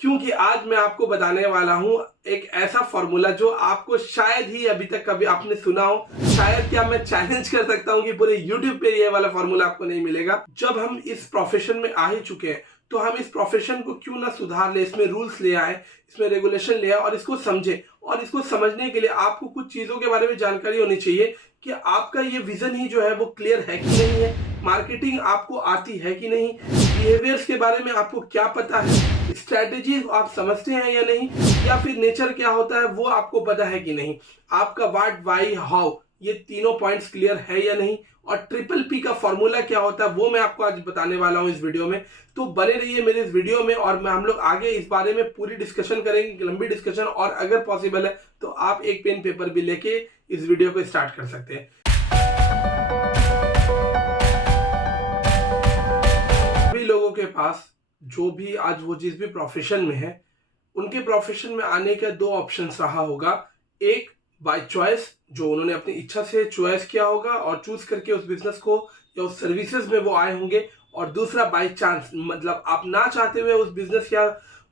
क्योंकि आज मैं आपको बताने वाला हूं एक ऐसा फॉर्मूला जो आपको शायद ही अभी तक कभी आपने सुना हो। शायद क्या मैं चैलेंज कर सकता हूं कि पूरे YouTube पे ये वाला फॉर्मूला आपको नहीं मिलेगा। जब हम इस प्रोफेशन में आ ही चुके हैं तो हम इस प्रोफेशन को क्यों ना सुधार ले, इसमें रूल्स ले आए, इसमें रेगुलेशन ले आए और इसको समझे। और इसको समझने के लिए आपको कुछ चीजों के बारे में जानकारी होनी चाहिए कि आपका ये विजन ही जो है वो क्लियर है कि नहीं है, मार्केटिंग आपको आती है कि नहीं, बिहेवियर्स के बारे में आपको क्या पता है, स्ट्रेटेजी आप समझते हैं या नहीं, या फिर नेचर क्या होता है वो आपको पता है कि नहीं, आपका व्हाट, व्हाई, हाउ, ये तीनों पॉइंट्स क्लियर है या नहीं, और ट्रिपल पी का फॉर्मूला क्या होता है वो मैं आपको आज बताने वाला हूं इस वीडियो में। तो बने रहिए मेरे इस वीडियो में और हम लोग आगे इस बारे में पूरी डिस्कशन करेंगे, लंबी डिस्कशन। और अगर पॉसिबल है तो आप एक पेन पेपर भी लेके इस वीडियो को स्टार्ट कर सकते हैं। सभी लोगों के पास जो भी आज वो जिस भी प्रोफेशन में है, उनके प्रोफेशन में आने का दो ऑप्शंस रहा होगा। एक बाय चॉइस, जो उन्होंने अपनी इच्छा से चॉइस किया होगा और चूज करके उस बिजनेस को या उस सर्विसेज में वो आए होंगे। और दूसरा बाय चांस, मतलब आप ना चाहते हुए उस बिजनेस या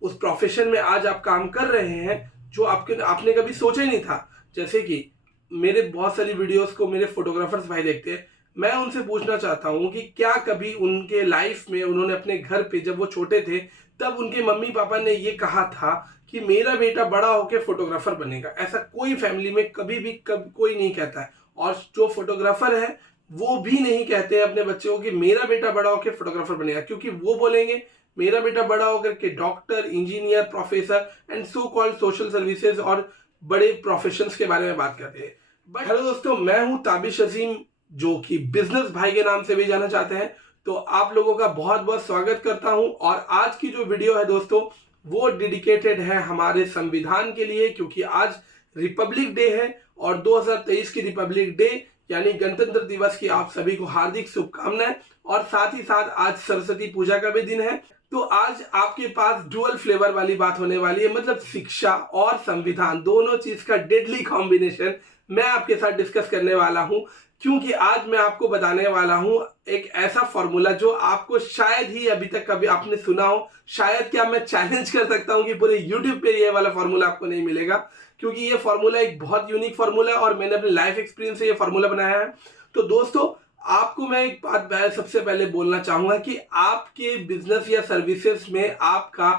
उस प्रोफेशन में आज आप काम कर रहे हैं जो आपने कभी सोचा ही नहीं था। जैसे कि मेरे बहुत सारी वीडियोस को मेरे फोटोग्राफर्स भाई देखते हैं। मैं उनसे पूछना चाहता हूं कि क्या कभी उनके लाइफ में उन्होंने अपने घर पे जब वो छोटे थे तब उनके मम्मी पापा ने ये कहा था कि मेरा बेटा बड़ा होकर फोटोग्राफर बनेगा। ऐसा कोई फैमिली में कभी भी कोई नहीं कहता है। और जो फोटोग्राफर है वो भी नहीं कहते हैं अपने बच्चों को कि मेरा बेटा बड़ा होकर फोटोग्राफर बनेगा, क्योंकि वो बोलेंगे मेरा बेटा बड़ा होकर के doctor, engineer, professor and so called social services और बड़े प्रोफेशंस के बारे में बात करते हैं। बट हेलो दोस्तों, मैं हूं ताबिश अजीम, जो कि बिजनेस भाई के नाम से भी जाना चाहते हैं। तो आप लोगों का बहुत बहुत स्वागत करता हूं। और आज की जो वीडियो है दोस्तों, वो डेडिकेटेड है हमारे संविधान के लिए, क्योंकि आज रिपब्लिक डे है और 2023 की रिपब्लिक डे यानी गणतंत्र दिवस की आप सभी को हार्दिक शुभकामनाएं। और साथ ही साथ आज सरस्वती पूजा का भी दिन है। तो आज आपके पास डुअल फ्लेवर वाली बात होने वाली है, मतलब शिक्षा और संविधान दोनों चीज का डेडली कॉम्बिनेशन मैं आपके साथ डिस्कस करने वाला हूं। क्योंकि आज मैं आपको बताने वाला हूं एक ऐसा फॉर्मूला जो आपको शायद ही अभी तक कभी आपने सुना हो। शायद क्या मैं चैलेंज कर सकता हूं कि पूरे YouTube पे ये वाला फॉर्मूला आपको नहीं मिलेगा, क्योंकि ये फॉर्मूला एक बहुत यूनिक फॉर्मूला है और मैंने अपने लाइफ एक्सपीरियंस से ये फॉर्मूला बनाया है। तो दोस्तों, आपको मैं एक बात सबसे पहले बोलना चाहूंगा कि आपके बिजनेस या सर्विसेज में आपका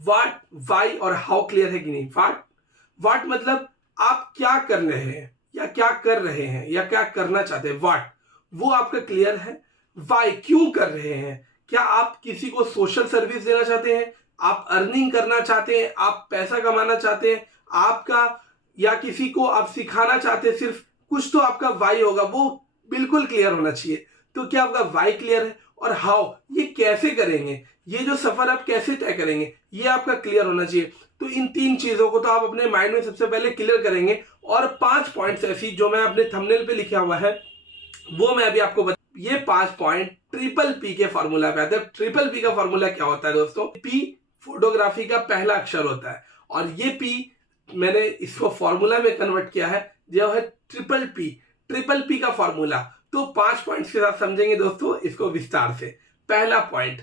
व्हाट, व्हाई और हाउ क्लियर है कि नहीं। व्हाट मतलब आप क्या कर रहे हैं या क्या कर रहे हैं या क्या करना चाहते हैं, व्हाट वो आपका क्लियर है। व्हाई, क्यों कर रहे हैं, क्या आप किसी को सोशल सर्विस देना चाहते हैं, आप अर्निंग करना चाहते हैं, आप पैसा कमाना चाहते हैं आपका, या किसी को आप सिखाना चाहते हैं सिर्फ, कुछ तो आपका व्हाई होगा, वो बिल्कुल क्लियर होना चाहिए। तो क्या आपका व्हाई क्लियर है, और हाउ, ये कैसे करेंगे, ये जो सफर आप कैसे तय करेंगे, ये आपका क्लियर होना चाहिए। तो इन तीन चीजों को तो आप अपने माइंड में सबसे पहले क्लियर करेंगे। और 5 पॉइंट्स ऐसी जो मैं अपने थंबनेल पे लिखा हुआ है वो मैं अभी आपको ये 5 पॉइंट ट्रिपल पी के फॉर्मूला पे आते हैं। ट्रिपल पी का फॉर्मूला क्या होता है दोस्तों? पी फोटोग्राफी का पहला अक्षर होता है और ये पी मैंने इसको फॉर्मूला में कन्वर्ट किया है जो है ट्रिपल पी। ट्रिपल पी का फॉर्मूला तो 5 पॉइंट्स के साथ समझेंगे दोस्तों इसको विस्तार से। पहला पॉइंट,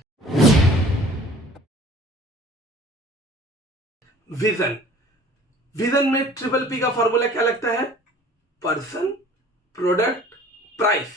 विजन। विजन में ट्रिपल पी का फॉर्मूला क्या लगता है? Person, product, price.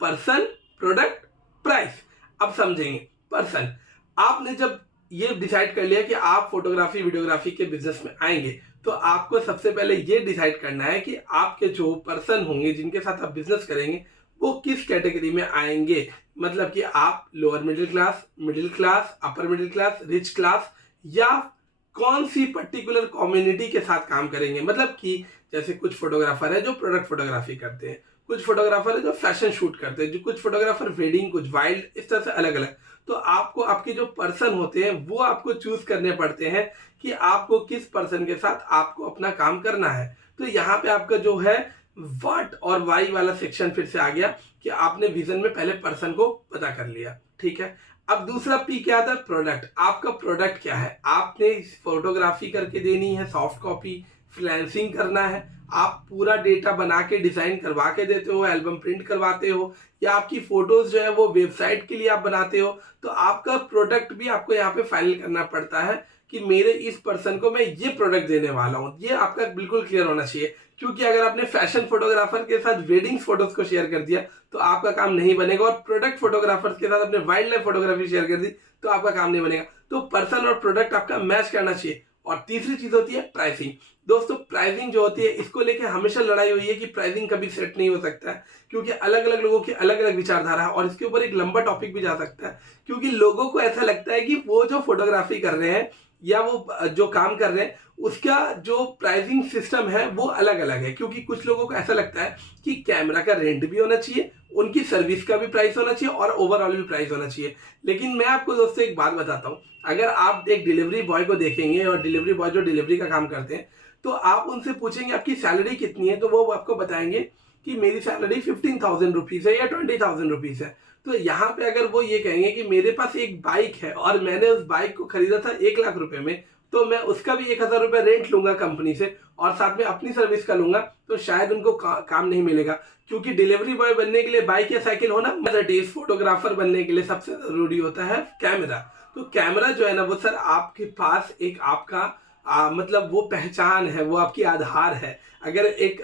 Person, product, price. अब समझेंगे। पर्सन, आपने जब ये डिसाइड कर लिया कि आप फोटोग्राफी वीडियोग्राफी के बिजनेस में आएंगे, तो आपको सबसे पहले ये डिसाइड करना है कि आपके जो पर्सन होंगे जिनके साथ आप बिजनेस करेंगे वो किस कैटेगरी में आएंगे। मतलब कि आप lower middle class, upper middle class, rich class, या कौन सी पर्टिकुलर कम्युनिटी के साथ काम करेंगे। मतलब कि जैसे कुछ फोटोग्राफर है जो प्रोडक्ट फोटोग्राफी करते हैं, कुछ फोटोग्राफर है जो फैशन शूट करते हैं, जो कुछ फोटोग्राफर वेडिंग, कुछ वाइल्ड, इस तरह से अलग अलग। तो आपको आपके जो पर्सन होते हैं वो आपको चूज करने पड़ते हैं कि आपको किस पर्सन के साथ आपको अपना काम करना है। तो यहाँ पे आपका जो है व्हाट और वाई वाला सेक्शन फिर से आ गया कि आपने विजन में पहले पर्सन को पता कर लिया, ठीक है। अब दूसरा पी क्या आता है? प्रोडक्ट। आपका प्रोडक्ट क्या है? आपने फोटोग्राफी करके देनी है, सॉफ्ट कॉपी, फ्रीलांसिंग करना है, आप पूरा डेटा बना के डिजाइन करवा के देते हो, एल्बम प्रिंट करवाते हो, या आपकी फोटोज जो है वो वेबसाइट के लिए आप बनाते हो। तो आपका प्रोडक्ट भी आपको यहाँ पे फाइनल करना पड़ता है कि मेरे इस पर्सन को मैं ये प्रोडक्ट देने वाला हूँ। ये आपका बिल्कुल क्लियर होना चाहिए, क्योंकि अगर आपने फैशन फोटोग्राफर के साथ वेडिंग फोटोज को शेयर कर दिया तो आपका काम नहीं बनेगा, और प्रोडक्ट फोटोग्राफर्स के साथ अपने वाइल्ड लाइफ फोटोग्राफी शेयर कर दी तो आपका काम नहीं बनेगा। तो पर्सन और प्रोडक्ट आपका मैच करना चाहिए। और तीसरी चीज होती है प्राइसिंग। दोस्तों, प्राइसिंग जो होती है इसको लेके हमेशा लड़ाई हुई है कि प्राइसिंग कभी सेट नहीं हो सकता है, क्योंकि अलग अलग लोगों की अलग अलग विचारधारा है, और इसके ऊपर एक लंबा टॉपिक भी जा सकता है। क्योंकि लोगों को ऐसा लगता है कि वो जो फोटोग्राफी कर रहे हैं या वो जो काम कर रहे हैं उसका जो प्राइसिंग सिस्टम है वो अलग अलग है। क्योंकि कुछ लोगों को ऐसा लगता है कि कैमरा का रेंट भी होना चाहिए, उनकी सर्विस का भी प्राइस होना चाहिए और ओवरऑल भी प्राइस होना चाहिए। लेकिन मैं आपको दोस्तों एक बात बताता हूँ, अगर आप एक डिलीवरी बॉय को देखेंगे और डिलीवरी बॉय जो डिलीवरी का काम करते हैं, तो आप उनसे पूछेंगे आपकी सैलरी कितनी है, तो वो आपको बताएंगे कि मेरी सैलरी 15,000 रुपीज है या 20,000 रुपीज है। तो यहाँ पे अगर वो ये कहेंगे कि मेरे पास एक बाइक है और मैंने उस बाइक को खरीदा था 1 लाख रुपए में, तो मैं उसका भी 1,000 रुपए रेंट लूंगा कंपनी से और साथ में अपनी सर्विस का लूंगा, तो शायद उनको काम नहीं मिलेगा। क्योंकि डिलीवरी बॉय बनने के लिए बाइक या साइकिल होना मदद, फोटोग्राफर बनने के लिए सबसे जरूरी होता है कैमरा। तो कैमरा जो है ना वो सर आपके पास एक आपका मतलब वो पहचान है, वो आपकी आधार है। अगर एक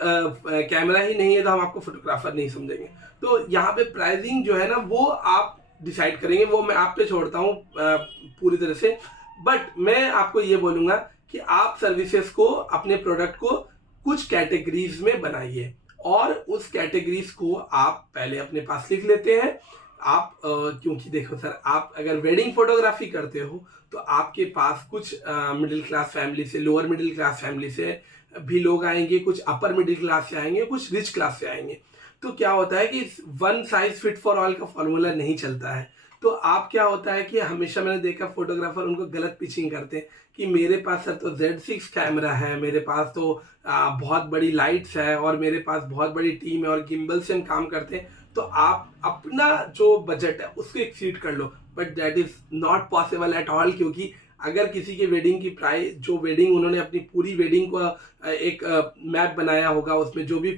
कैमरा ही नहीं है तो हम आपको फोटोग्राफर नहीं समझेंगे। तो यहाँ पे प्राइसिंग जो है ना वो आप डिसाइड करेंगे, वो मैं आप पे छोड़ता हूँ पूरी तरह से। बट मैं आपको ये बोलूंगा कि आप सर्विसेज को, अपने प्रोडक्ट को कुछ कैटेगरीज में बनाइए, और उस कैटेगरीज को आप पहले अपने पास लिख लेते हैं। आप क्योंकि देखो सर, आप अगर वेडिंग फोटोग्राफी करते हो तो आपके पास कुछ मिडिल क्लास फैमिली से, लोअर मिडिल क्लास फैमिली से भी लोग आएंगे, कुछ अपर मिडिल क्लास से आएंगे, कुछ रिच क्लास से आएंगे। तो क्या होता है कि one size fit for all का फॉर्मूला नहीं चलता है। तो आप क्या होता है कि हमेशा मैंने देखा फोटोग्राफर उनको गलत पिचिंग करते हैं कि मेरे पास सर तो Z6 कैमरा है, मेरे पास तो बहुत बड़ी लाइट्स है और मेरे पास बहुत बड़ी टीम है और गिम्बल से हम काम करते हैं, तो आप अपना जो बजट है उसको एक्सीड कर लो। But that is not possible at all. क्योंकि अगर किसी के वेडिंग की प्राइस, जो वेडिंग उन्होंने अपनी पूरी वेडिंग को एक मैप बनाया होगा, उसमें जो भी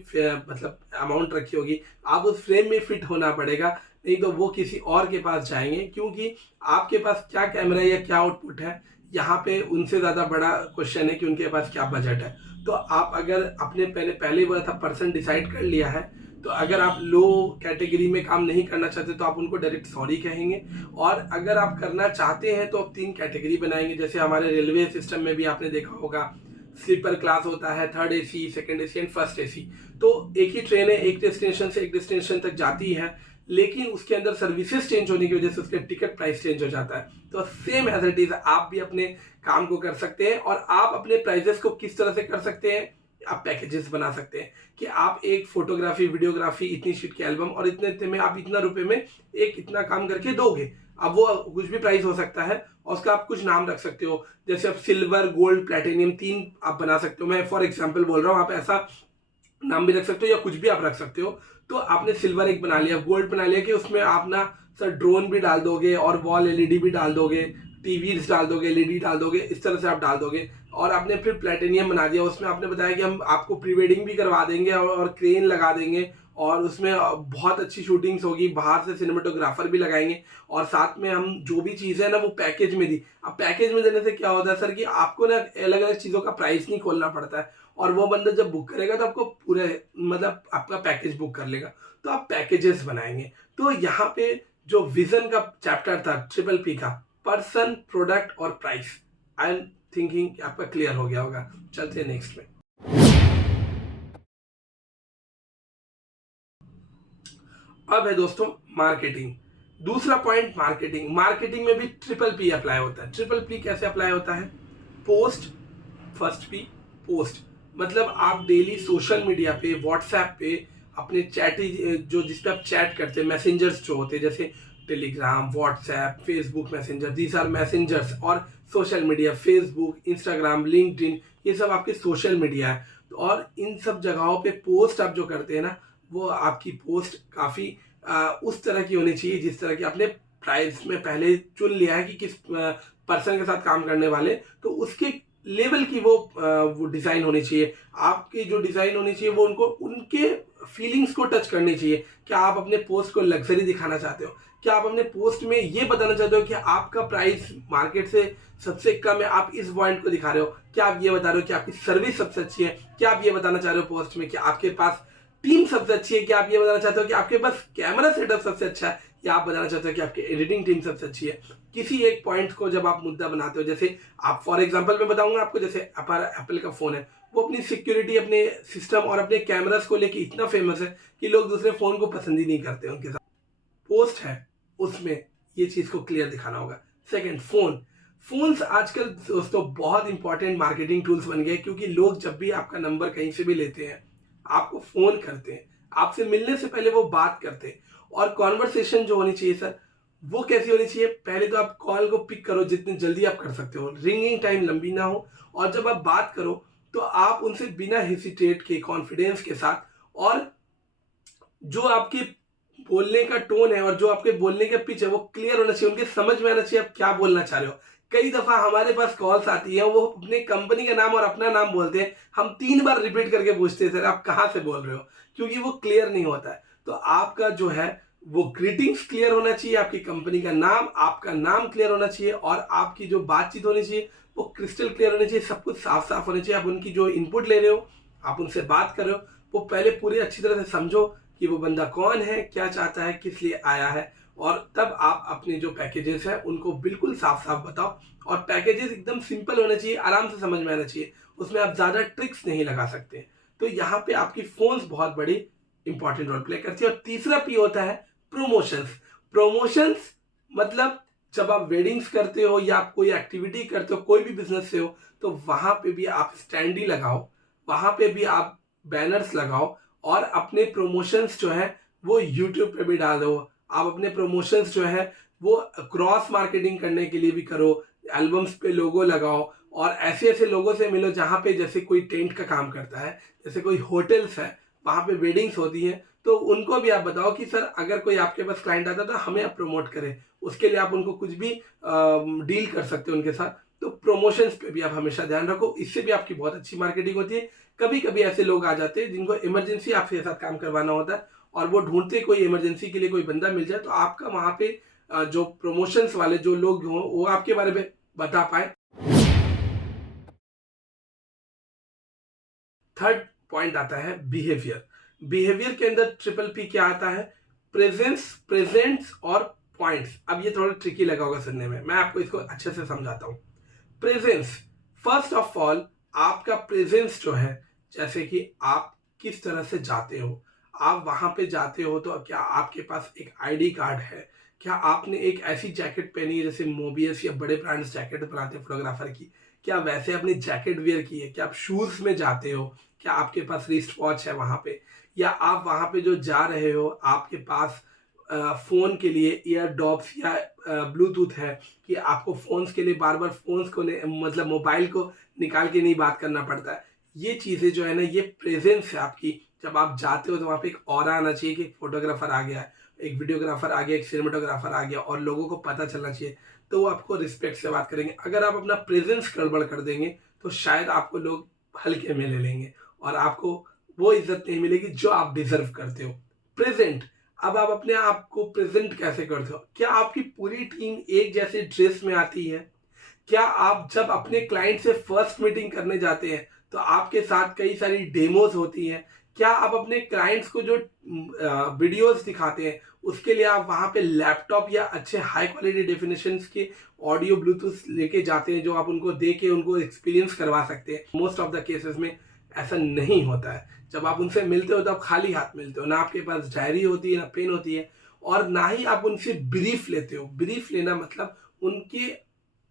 मतलब अमाउंट रखी होगी, आप उस फ्रेम में फिट होना पड़ेगा, नहीं तो वो किसी और के पास जाएंगे। क्योंकि आपके पास क्या कैमरा या क्या आउटपुट है, यहाँ पे उनसे ज़्यादा बड़ा क्वेश्चन है कि उनके पास क्या बजट है। तो आप अगर अपने पहले वो था पर्सन डिसाइड कर लिया है, तो अगर आप लो कैटेगरी में काम नहीं करना चाहते तो आप उनको डायरेक्ट सॉरी कहेंगे। और अगर आप करना चाहते हैं तो आप 3 कैटेगरी बनाएंगे। जैसे हमारे रेलवे सिस्टम में भी आपने देखा होगा, स्लीपर क्लास होता है, 3rd AC, 2nd AC and 1st AC। तो एक ही ट्रेन है, एक डेस्टिनेशन से एक डेस्टिनेशन तक जाती है, लेकिन उसके अंदर सर्विसेज चेंज होने की वजह से उसका टिकट प्राइस चेंज हो जाता है। तो सेम एज इट इज आप भी अपने काम को कर सकते हैं, और आप अपने प्राइजेस को किस तरह से कर सकते हैं, आप पैकेजेस बना सकते हैं कि आप एक फोटोग्राफी, वीडियोग्राफी, इतनी शीट की एल्बम और इतने इतने में आप इतना रुपए में एक इतना काम करके दोगे। अब वो कुछ भी प्राइस हो सकता है और उसका आप कुछ नाम रख सकते हो। जैसे आप सिल्वर, गोल्ड, प्लेटिनियम 3 आप बना सकते हो। मैं फॉर एग्जांपल बोल रहा हूँ, आप ऐसा नाम भी रख सकते हो या कुछ भी आप रख सकते हो। तो आपने सिल्वर एक बना लिया, गोल्ड बना लिया कि उसमें आप ना सर ड्रोन भी डाल दोगे और वॉल एलईडी भी डाल दोगे, टीवीज डाल दोगे, एलईडी डाल दोगे, इस तरह से आप डाल दोगे। और आपने फिर प्लेटिनियम बना दिया, उसमें आपने बताया कि हम आपको प्री वेडिंग भी करवा देंगे और क्रेन लगा देंगे, और उसमें बहुत अच्छी शूटिंग्स होगी, बाहर से सिनेमेटोग्राफर भी लगाएंगे, और साथ में हम जो भी चीज़ें ना वो पैकेज में दी। अब पैकेज में देने से क्या होता है सर कि आपको ना अलग अलग चीज़ों का प्राइस नहीं खोलना पड़ता है, और वो बंदा जब बुक करेगा तो आपको पूरे मतलब आपका पैकेज बुक कर लेगा। तो आप पैकेजेस बनाएंगे। तो यहाँ पे जो विजन का चैप्टर था PPP का, पर्सन, प्रोडक्ट और प्राइस, आई एम थिंकिंग आपका क्लियर हो गया होगा। चलते हैं नेक्स्ट में। अब है दोस्तों मार्केटिंग। दूसरा पॉइंट मार्केटिंग। मार्केटिंग में भी PPP अप्लाई होता है। PPP कैसे अप्लाई होता है? Post, first P, post. मतलब आप डेली सोशल मीडिया पे, व्हाट्सएप पे अपने जो जिस पे आप चैट करते हैं, मैसेंजर्स जो होते हैं, जैसे Telegram, WhatsApp, Facebook messenger, these are messengers. और social media, Facebook, Instagram, LinkedIn, ये सब आपके सोशल मीडिया है। और इन सब जगहों पे पोस्ट आप जो करते हैं ना, वो आपकी पोस्ट काफ़ी उस तरह की होनी चाहिए जिस तरह की आपने प्राइस में पहले चुन लिया है कि किस पर्सन के साथ काम करने वाले, तो उसके लेवल की वो डिज़ाइन होनी चाहिए। आपकी जो डिज़ाइन होनी चाहिए वो उनको, उनके फीलिंग्स को टच करनी चाहिए। क्या आप अपने पोस्ट को लग्जरी दिखाना चाहते हो? क्या आप अपने पोस्ट में ये बताना चाहते हो कि आपका प्राइस मार्केट से सबसे कम है, आप इस पॉइंट को दिखा रहे हो? क्या आप ये बता रहे हो कि आपकी सर्विस सबसे अच्छी है? क्या आप ये बताना चाह रहे हो पोस्ट में कि आपके पास टीम सबसे अच्छी है? क्या आप ये बताना चाहते हो कि आपके पास कैमरा सेटअप सबसे अच्छा है? या आप बताना चाहते हो कि आपकी एडिटिंग टीम सबसे अच्छी है? किसी एक पॉइंट को जब आप मुद्दा बनाते हो, जैसे आप फॉर एग्जांपल मैं बताऊंगा आपको, जैसे एप्पल का फोन है, वो अपनी सिक्योरिटी, अपने सिस्टम और अपने कैमरास को लेके इतना फेमस है कि लोग दूसरे फोन को पसंद ही नहीं करते। उनके साथ पोस्ट है उसमें ये चीज को क्लियर दिखाना होगा। सेकंड, फोन्स आजकल दोस्तों बहुत इंपॉर्टेंट मार्केटिंग टूल्स बन गए, क्योंकि लोग जब भी आपका नंबर कहीं से भी लेते हैं, आपको फोन करते हैं, आपसे मिलने से पहले वो बात करते हैं। और कॉन्वर्सेशन जो होनी चाहिए सर, वो कैसी होनी चाहिए? पहले तो आप कॉल को पिक करो जितनी जल्दी आप कर सकते हो, रिंगिंग टाइम लंबी ना हो, और जब आप बात करो तो आप उनसे बिना हेसिटेट के, कॉन्फिडेंस के साथ, और जो आपके बोलने का टोन है और जो आपके बोलने का पिच है वो क्लियर होना चाहिए, उनके समझ में आना चाहिए आप क्या बोलना चाह रहे हो। कई दफा हमारे पास कॉल्स आती है, वो अपने कंपनी का नाम और अपना नाम बोलते हैं, हम 3 बार रिपीट करके पूछते हैं सर आप कहाँ से बोल रहे हो, क्योंकि वो क्लियर नहीं होता है। तो आपका जो है वो ग्रीटिंग्स क्लियर होना चाहिए, आपकी कंपनी का नाम, आपका नाम क्लियर होना चाहिए, और आपकी जो बातचीत होनी चाहिए वो क्रिस्टल क्लियर होनी चाहिए, सब कुछ साफ साफ होना चाहिए। आप उनकी जो इनपुट ले रहे हो, आप उनसे बात कर रहे हो, वो पहले पूरी अच्छी तरह से समझो कि वो बंदा कौन है, क्या चाहता है, किस लिए आया है, और तब आप अपने जो पैकेजेस है उनको बिल्कुल साफ साफ बताओ। और पैकेजेस एकदम सिंपल होने चाहिए, आराम से समझ में आना चाहिए, उसमें आप ज्यादा ट्रिक्स नहीं लगा सकते। तो यहाँ पे आपकी फोन्स बहुत बड़ी इंपॉर्टेंट रोल प्ले करती है। और तीसरा पी होता है प्रमोशंस। प्रमोशंस मतलब जब आप वेडिंग्स करते हो या आप कोई एक्टिविटी करते हो, कोई भी बिजनेस से हो, तो वहां पे भी आप स्टैंडी लगाओ, वहां पे भी आप बैनर्स लगाओ, और अपने प्रमोशंस जो है वो यूट्यूब पे भी डाल दो। आप अपने प्रमोशंस जो है वो क्रॉस मार्केटिंग करने के लिए भी करो, एल्बम्स पे लोगो लगाओ, और ऐसे ऐसे लोगों से मिलो जहाँ पे, जैसे कोई टेंट का काम करता है, जैसे कोई होटल्स है, वहाँ पे वेडिंग्स होती हैं, तो उनको भी आप बताओ कि सर अगर कोई आपके पास क्लाइंट आता है तो हमें आप प्रमोट करें, उसके लिए आप उनको कुछ भी डील कर सकते हो उनके साथ। तो प्रमोशंस पे भी आप हमेशा ध्यान रखो, इससे भी आपकी बहुत अच्छी मार्केटिंग होती है। कभी कभी ऐसे लोग आ जाते हैं जिनको इमरजेंसी आपके साथ काम करवाना होता है, और वो ढूंढते कोई इमरजेंसी के लिए कोई बंदा मिल जाए, तो आपका वहां पे जो प्रमोशंस वाले जो लोग हों वो आपके बारे में बता पाए। थर्ड पॉइंट आता है बिहेवियर। बिहेवियर के अंदर ट्रिपल पी क्या आता है? प्रेजेंस, प्रेजेंट्स और पॉइंट्स। अब ये थोड़ा ट्रिकी लगा होगा सुनने में, मैं आपको इसको अच्छे से समझाता हूँ। प्रेजेंस, फर्स्ट ऑफ ऑल आपका प्रेजेंस जो है, जैसे कि आप किस तरह से जाते हो, आप वहां पे जाते हो तो क्या आपके पास एक आईडी कार्ड है? क्या आपने एक ऐसी जैकेट पहनी है, जैसे मोबियस या बड़े ब्रांड्स जैकेट बनाते हैं फोटोग्राफर की, क्या वैसे अपनी जैकेट वेयर की है? क्या आप शूज में जाते हो? क्या आपके पास रिस्ट वॉच है वहां पे? या आप वहां पे जो जा रहे हो आपके पास फोन के लिए ईयर डॉप्स या ब्लूटूथ है, कि आपको फोन्स के लिए बार बार फोन्स को मतलब मोबाइल को निकाल के नहीं बात करना पड़ता है। ये चीजें जो है ना, ये प्रेजेंस है आपकी। जब आप जाते हो तो वहां पे एक ऑरा आना चाहिए कि एक फोटोग्राफर आ गया, एक वीडियोग्राफर आ गया, एक सिनेमाटोग्राफर आ गया, और लोगों को पता चलना चाहिए, तो वो आपको रिस्पेक्ट से बात करेंगे। अगर आप अपना प्रेजेंस गड़बड़ कर देंगे तो शायद आपको लोग हल्के में ले लेंगे, और आपको वो इज्जत नहीं मिलेगी जो आप डिजर्व करते हो। प्रेजेंट, अब आप अपने आप को प्रेजेंट कैसे करते हो? क्या आपकी पूरी टीम एक जैसे ड्रेस में आती है? क्या आप जब अपने क्लाइंट से फर्स्ट मीटिंग करने जाते हैं तो आपके साथ कई सारी डेमोज होती हैं? क्या आप अपने क्लाइंट्स को जो वीडियोस दिखाते हैं उसके लिए आप वहां पे लैपटॉप या अच्छे हाई क्वालिटी डेफिनेशंस के ऑडियो ब्लूटूथ लेके जाते हैं, जो आप उनको दे के उनको एक्सपीरियंस करवा सकते हैं? मोस्ट ऑफ द केसेस में ऐसा नहीं होता है। जब आप उनसे मिलते हो तो आप खाली हाथ मिलते हो, ना आपके पास डायरी होती है, ना पेन होती है, और ना ही आप उनसे ब्रीफ लेते हो। ब्रीफ लेना मतलब उनके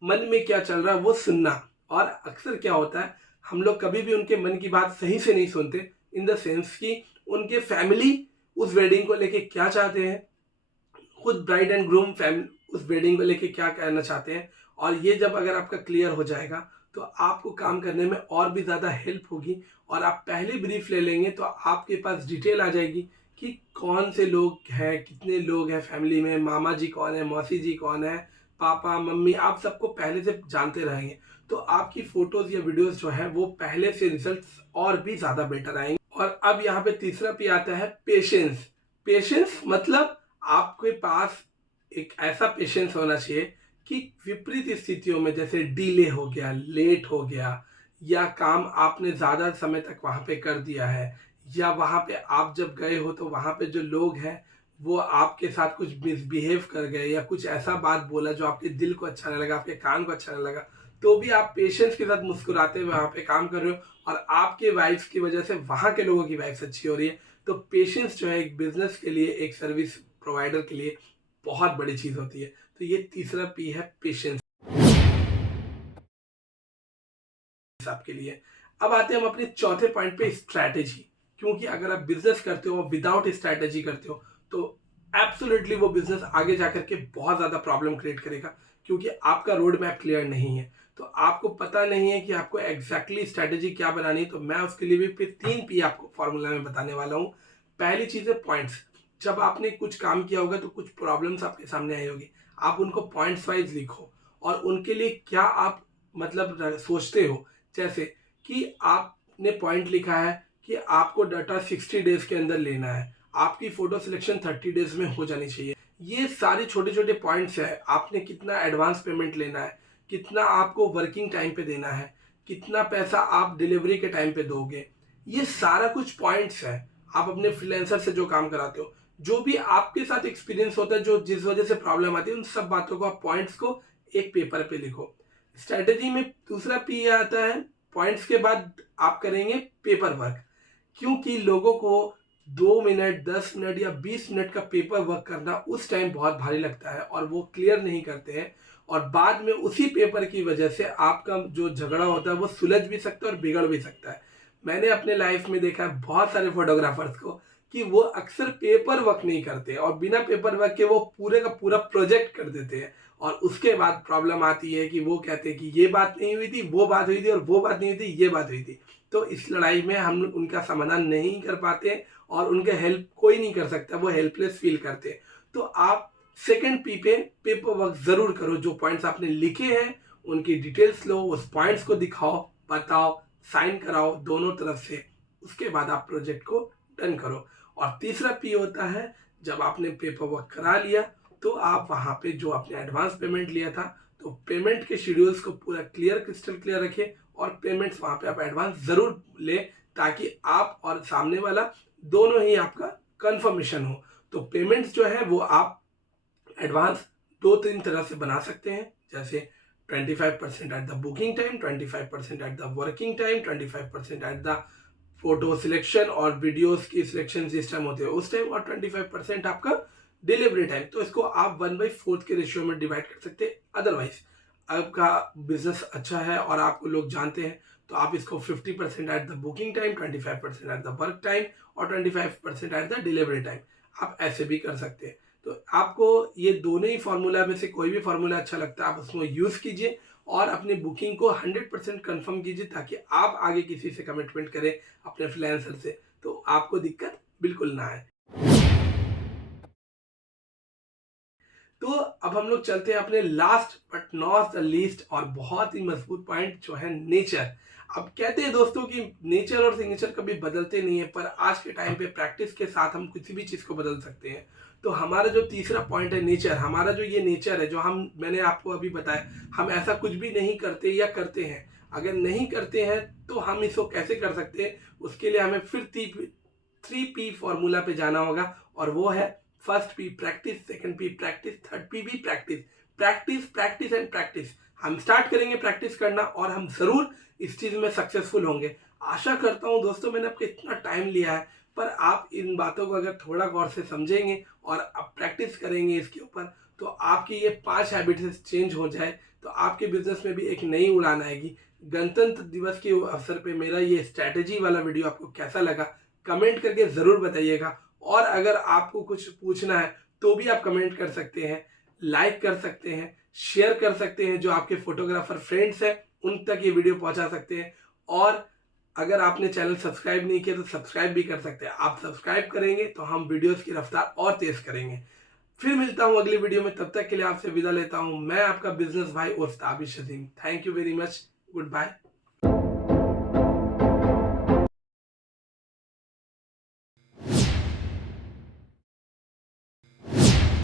मन में क्या चल रहा है वो सुनना। और अक्सर क्या होता है, हम लोग कभी भी उनके मन की बात सही से नहीं सुनते, इन द सेंस कि उनके फैमिली उस वेडिंग को लेके क्या चाहते हैं, खुद ब्राइड एंड ग्रूम फैमिली उस वेडिंग को लेके क्या कहना चाहते हैं। और ये जब अगर आपका क्लियर हो जाएगा तो आपको काम करने में और भी ज़्यादा हेल्प होगी, और आप पहले ब्रीफ ले लेंगे तो आपके पास डिटेल आ जाएगी कि कौन से लोग हैं, कितने लोग हैं फैमिली में, मामा जी कौन है, मौसी जी कौन है, पापा मम्मी, आप सबको पहले से जानते रहेंगे। तो आपकी फोटोज या वीडियोस जो है वो पहले से रिजल्ट्स और भी ज़्यादा बेटर आएंगे। और अब यहाँ पे तीसरा पी आता है पेशेंस। पेशेंस मतलब आपके पास एक ऐसा पेशेंस होना चाहिए कि विपरीत स्थितियों में जैसे डिले हो गया, लेट हो गया, या काम आपने ज़्यादा समय तक वहाँ पे कर दिया है, या वहाँ पे आप जब गए हो तो वहाँ पे जो लोग हैं वो आपके साथ कुछ मिसबिहेव कर गए या कुछ ऐसा बात बोला जो आपके दिल को अच्छा नहीं लगा, आपके कान को अच्छा नहीं लगा, तो भी आप पेशेंस के साथ मुस्कुराते हुए वहाँ पे काम कर रहे हो और आपके वाइफ्स की वजह से वहाँ के लोगों की वाइफ्स अच्छी हो रही है। तो पेशेंस जो है एक बिजनेस के लिए, एक सर्विस प्रोवाइडर के लिए बहुत बड़ी चीज होती है। तो ये तीसरा पी है पेशेंस आपके लिए। अब आते हैं हम अपने चौथे पॉइंट पे, स्ट्रैटेजी। क्योंकि अगर आप बिजनेस करते हो विदाउट स्ट्रैटेजी करते हो तो एब्सोल्युटली वो बिजनेस आगे जाकर के बहुत ज्यादा प्रॉब्लम क्रिएट करेगा, क्योंकि आपका रोड मैप क्लियर नहीं है। तो आपको पता नहीं है कि आपको एग्जैक्टली स्ट्रैटेजी क्या बनानी है। तो मैं उसके लिए भी फिर 3 पी आपको फॉर्मूला में बताने वाला हूँ। पहली चीज है पॉइंट्स। जब आपने कुछ काम किया होगा तो कुछ प्रॉब्लम्स आपके सामने आई होगी, आप उनको पॉइंट्स वाइज लिखो और उनके लिए क्या आप मतलब सोचते हो। जैसे कि आपने पॉइंट लिखा है कि आपको डाटा 60 डेज के अंदर लेना है, आपकी फोटो सिलेक्शन 30 डेज में हो जानी चाहिए। ये सारे छोटे छोटे पॉइंट्स है। आपने कितना एडवांस पेमेंट लेना है, कितना आपको वर्किंग टाइम पे देना है, कितना पैसा आप डिलीवरी के टाइम पे दोगे, ये सारा कुछ पॉइंट्स है। आप अपने फ्रीलांसर से जो काम कराते हो, जो भी आपके साथ एक्सपीरियंस होता है, जो जिस वजह से प्रॉब्लम आती है, उन सब बातों को आप पॉइंट्स को एक पेपर पे लिखो। स्ट्रेटेजी में दूसरा पी आता है, पॉइंट्स के बाद आप करेंगे पेपर वर्क। क्योंकि लोगों को 2 मिनट, 10 मिनट या 20 मिनट का पेपर वर्क करना उस टाइम बहुत भारी लगता है और वो क्लियर नहीं करते हैं, और बाद में उसी पेपर की वजह से आपका जो झगड़ा होता है वो सुलझ भी सकता है और बिगड़ भी सकता है। मैंने अपने लाइफ में देखा है बहुत सारे फोटोग्राफर्स को कि वो अक्सर पेपर वर्क नहीं करते और बिना पेपर वर्क के वो पूरे का पूरा प्रोजेक्ट कर देते हैं, और उसके बाद प्रॉब्लम आती है कि वो कहते हैं कि ये बात नहीं हुई थी, वो बात हुई थी, और वो बात नहीं हुई थी, ये बात हुई थी। तो इस लड़ाई में हम उनका समाधान नहीं कर पाते और उनके हेल्प कोई नहीं कर सकता, वो हेल्पलेस फील करते हैं। तो आप सेकंड पी पे पेपर वर्क जरूर करो। जो पॉइंट्स आपने लिखे हैं उनकी डिटेल्स लो, उस पॉइंट्स को दिखाओ, बताओ, साइन कराओ दोनों तरफ से। उसके बाद आप प्रोजेक्ट को डन करो। और तीसरा पी होता है, जब आपने पेपर वर्क करा लिया तो आप वहां पे जो आपने एडवांस पेमेंट लिया था, तो पेमेंट के शेड्यूल्स को पूरा क्लियर, क्रिस्टल क्लियर रखें और पेमेंट्स वहां पे आप एडवांस जरूर ले, ताकि आप और सामने वाला दोनों ही आपका कंफर्मेशन हो। तो पेमेंट्स जो है वो आप एडवांस 2-3 तरह से बना सकते हैं। जैसे 25% at the booking time, 25% at the working time, 25% at the photo selection और वीडियोस की सिलेक्शन जिस टाइम होते हैं उस टाइम, और 25% आपका डिलीवरी टाइम। तो इसको आप 1/4 के रेशियो में डिवाइड कर सकते हैं। अदरवाइज आपका बिजनेस अच्छा है और आपको लोग जानते हैं तो आप इसको 50% at the booking time, 25% at the work time और 25% एट द डिलीवरी टाइम, आप ऐसे भी कर सकते हैं। तो आपको ये दोनों ही फार्मूला में से कोई भी फार्मूला अच्छा लगता है आप उसको यूज कीजिए और अपनी बुकिंग को 100% कंफर्म कीजिए, ताकि आप आगे किसी से कमिटमेंट करें अपने फ्रीलांसर से तो आपको दिक्कत बिल्कुल ना आए। तो अब हम लोग चलते हैं अपने last but not the least और बहुत ही मजबूत पॉइंट, जो है नेचर। अब कहते हैं दोस्तों कि नेचर और सिग्नेचर कभी बदलते नहीं है, पर आज के टाइम पे प्रैक्टिस के साथ हम किसी भी चीज को बदल सकते हैं। तो हमारा जो तीसरा पॉइंट है नेचर, हमारा जो ये नेचर है जो मैंने आपको अभी बताया, हम ऐसा कुछ भी नहीं करते या करते हैं। अगर नहीं करते हैं तो हम इसको कैसे कर सकते हैं, उसके लिए हमें फिर 3P फॉर्मूला पे जाना होगा, और वो है first P practice, second P practice, third P भी practice. Practice, practice and practice. हम स्टार्ट करेंगे प्रैक्टिस करना और हम जरूर इस चीज में सक्सेसफुल होंगे। आशा करता हूं दोस्तों मैंने आपको इतना टाइम लिया है, पर आप इन बातों को अगर थोड़ा गौर से समझेंगे और आप प्रैक्टिस करेंगे इसके ऊपर, तो आपकी ये 5 हैबिट्स चेंज हो जाए तो आपके बिजनेस में भी एक नई उड़ान आएगी। गणतंत्र दिवस के अवसर पे मेरा ये स्ट्रैटेजी वाला वीडियो आपको कैसा लगा कमेंट करके जरूर बताइएगा। और अगर आपको कुछ पूछना है तो भी आप कमेंट कर सकते हैं, लाइक कर सकते हैं, शेयर कर सकते हैं, जो आपके फोटोग्राफर फ्रेंड्स हैं उन तक ये वीडियो पहुंचा सकते हैं। और अगर आपने चैनल सब्सक्राइब नहीं किया तो सब्सक्राइब भी कर सकते हैं। आप सब्सक्राइब करेंगे तो हम वीडियोस की रफ्तार और तेज करेंगे। फिर मिलता हूं अगली वीडियो में, तब तक के लिए आपसे विदा लेता हूं। मैं आपका बिजनेस भाई उस्ताद Azeem. Thank you very much. Good bye.